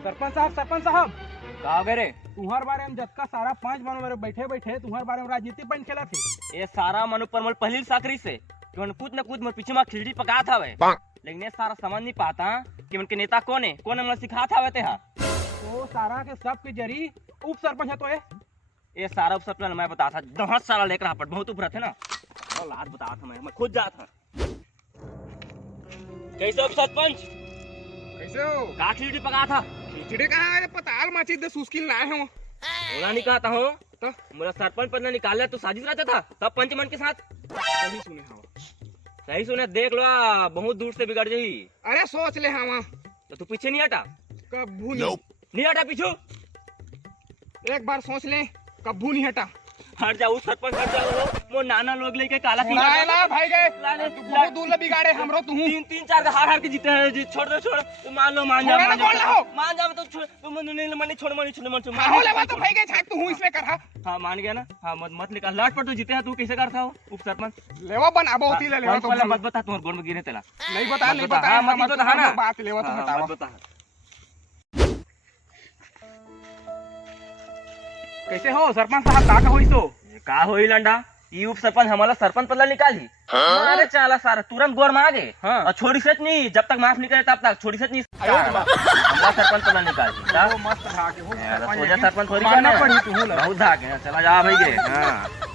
सरपंच साहब कहा गए रे? तुम्हारे बारे में जतका सारा 5 बार बैठे बैठे तुम्हारे बारे में राजनीति बन खेला थे। ये सारा मनु पर मोल पहली साकरी से कि मन कूद न कूद मोर पीछे में खिचड़ी पका था वे, लेकिन ये सारा समझ नहीं पाता कि मन के नेता कौन है, कौन हमने सिखा था वे तेहा। तो सारा के सब के जरी उप सरपंच है तो ये सारा उप सरपंच मैं बता था 10 साल लेकर यहाँ पर बहुत ऊपर थे ना, और लात बता था मैं खुद जा था। कैसे उप सरपंच? कैसे हो? का खिचड़ी पका था? खिचड़ी कहाँ है? पताल माची दे सुस्किल लाए हो। ओला नहीं कहा था हूँ तो मेरा सरपंच पद निकाल तो साजिश रहता था सब पंचमन के साथ। सही सुने हवा। सही सुने देख लो बहुत दूर से बिगड़ जाही। अरे सोच ले हवा। तो तू पीछे नहीं हटा? कब्बू नहीं। नहीं हटा पीछू? एक बार सोच ले, कब्बू नहीं हटा। हट जाओ सरपंच, हट जाओ। वो नाना लोग लेके काला की ला भाई गए लाने बहुत दूर ले बिगाड़े हमरो तू। 3-4 हार के जीते हैं जी। छोड़ दो छोड़, तू मान लो मान जा मान जा तो छोड़, तुम नहीं मनी छोड़ मनी छोड़ मनी हां लेवा तो भाई गए छाक तू हूं इसमें कर। हां मान गया ना। हां मत निकाल लाट पर तो जीते हैं। तू कैसे करता हो उप सरपंच? लेवा बना बहुत ही ले लेवा तो मत बता तुम्हारे गोड़ में गिरे तेला। नहीं बता मत बता ना बात लेवा तो बताओ। मत बता। कैसे हो सरपंच साहब? का होई तो का होई लंडा? ये उप सरपंच हमारा सरपंच पल्ला निकाली। अरे चाला सारा तुरंत गोर में आ गए। और छोड़ी सच नहीं, जब तक माफ नहीं करे तब तक छोड़ी सच नहीं। हमारा सरपंच पल्ला निकाली। मस्त धाके हो सरपंच थोड़ी बहुत धाके। चला जा भाई गे।